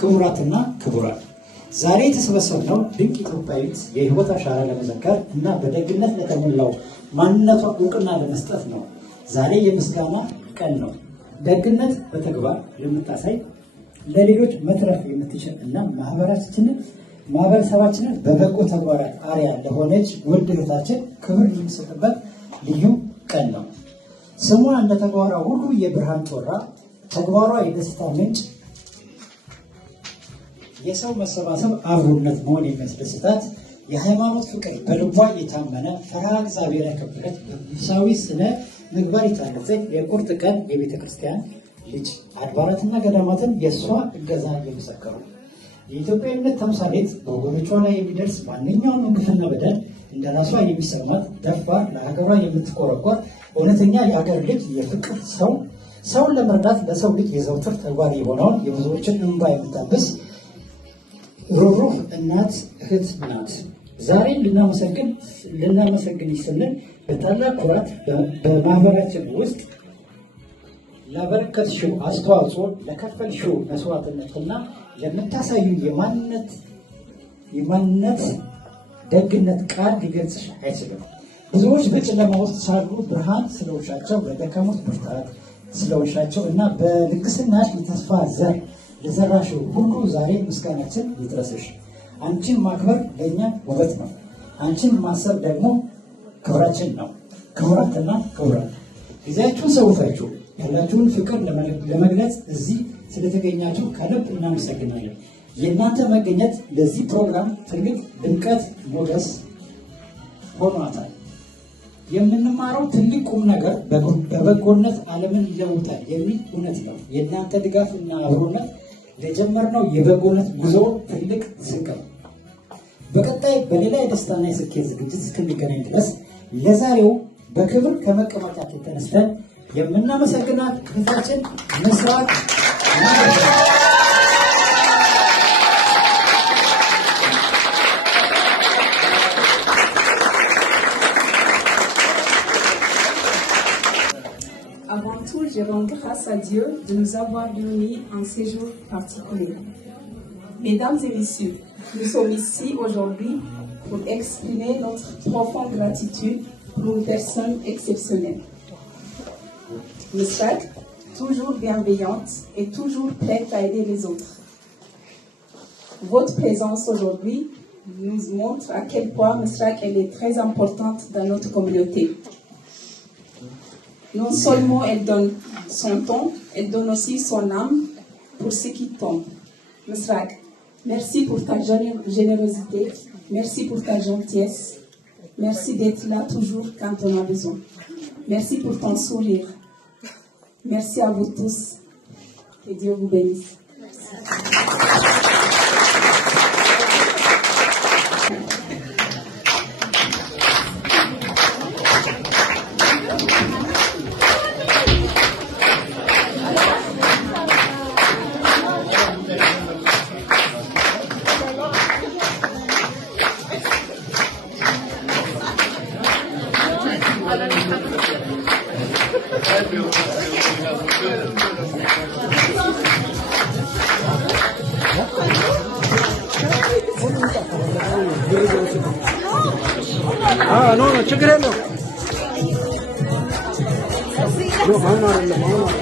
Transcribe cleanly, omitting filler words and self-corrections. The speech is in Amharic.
ክቡራትና ክቡራን ዛሬ የተሰበሰብነው ድንቅ ኢትዮጵያዊት የህይወት አሻራ ለመዘከር እና በደግነት ለተሞላው ማንነቷ እውቅና ለመስጠት ነው። ዛሬ የምስጋና ቀን ነው። ደግነት በተግባር የምታሳይ ለሌሎች መትረፍ የምትችል እና ማህበረሰባችንን በበጎ ተግባራት አርያ ለሆነች ውድ እህታችን ክብር የሚሰጥበት ልዩ ቀን ነው። ስሟ እንደ ተግባሯ ሁሉ የብርሃን ጮራ፣ ተግባሯ የደስታ ምንጭ፣ የሰው መሰባሰብ አብሮነት መሆን የሚያስደስታት፣ የሃይማኖት ፍቅር በልቧ የታመነ ፈሪሃ እግዚአብሔር ያከበረች፣ በመንፈሳዊ ስነ ምግባር የታነጸች የቁርጥ ቀን የቤተ ክርስቲያን ልጅ፣ አድባራትና ገዳማትን የእሷ እገዛ የመሰከሩ የኢትዮጵያዊነት ተምሳሌት፣ በወገኖቿ ላይ የሚደርስ ማንኛውም ግፍና በደል እንደ ራሷ የሚሰማት ደፋር፣ ለሀገሯ የምትቆረቆር እውነተኛ የሀገር ልጅ፣ የፍቅር ሰውን ለመርዳት ለሰው ልጅ የዘውትር ተግባር የሆነውን የብዙዎችን እንባ የምታብስ ሩህሩህ እናት እህት ናት። ዛሬ ልናመሰግን ስንል በታላቅ ኩራት በማህበራችን ውስጥ ላበረከትሽው አስተዋጽኦ፣ ለከፈልሽው መስዋዕትነትና ለምታሳዩ የማንነት ደግነት ቃል ሊገልጽሽ አይችልም። ብዙዎች በጨለማ ውስጥ ሳሉ ብርሃን ስለውሻቸው፣ በደከሙት ብርታት ስለውሻቸው እና በልግስናሽ የተስፋ ዘር ለዘራሽው ሁሉ ዛሬ ምስጋናችን ይድረስሽ። አንቺን ማክበር ለእኛ ውበት ነው። አንቺን ማሰብ ደግሞ ክብራችን ነው። ክቡራትና ክቡራን ጊዜያችሁን ሰውታችሁ ያላችሁን ፍቅር ለመግለጽ እዚህ ስለተገኛችሁ ከልብ እናመሰግናለን። የእናንተ መገኘት ለዚህ ፕሮግራም ትልቅ ድምቀት ሞገስ ሆኗታል። የምንማረው ትልቅ ቁም ነገር በበጎነት ዓለምን ይለውጣል የሚል እውነት ነው። የእናንተ ድጋፍ እና አብሮነት ለጀመርነው የበጎነት ጉዞ ትልቅ ስንቅ ነው። በቀጣይ በሌላ የደስታና የስኬት ዝግጅት እስክንገናኝ ድረስ ለዛሬው በክብር ከመቀመጫችን ተነስተን የምናመሰግናት እህታችን ምስራቅ Avant tout, je rends grâce à Dieu de nous avoir réunis en ces jours particuliers. Mesdames et messieurs, nous sommes ici aujourd'hui pour exprimer notre profonde gratitude pour une personne exceptionnelle. Misrak, toujours bienveillante et toujours prête à aider les autres. Votre présence aujourd'hui nous montre à quel point Misrak est très importante dans notre communauté. Non seulement elle donne son temps, elle donne aussi son âme pour ceux qui tombent. Misrak, merci pour ta générosité, merci pour ta gentillesse, merci d'être là toujours quand on a besoin. Merci pour ton sourire. Merci à vous tous. Que Dieu vous bénisse. No, ችግር የለውም። አሁን አይደለም አሁን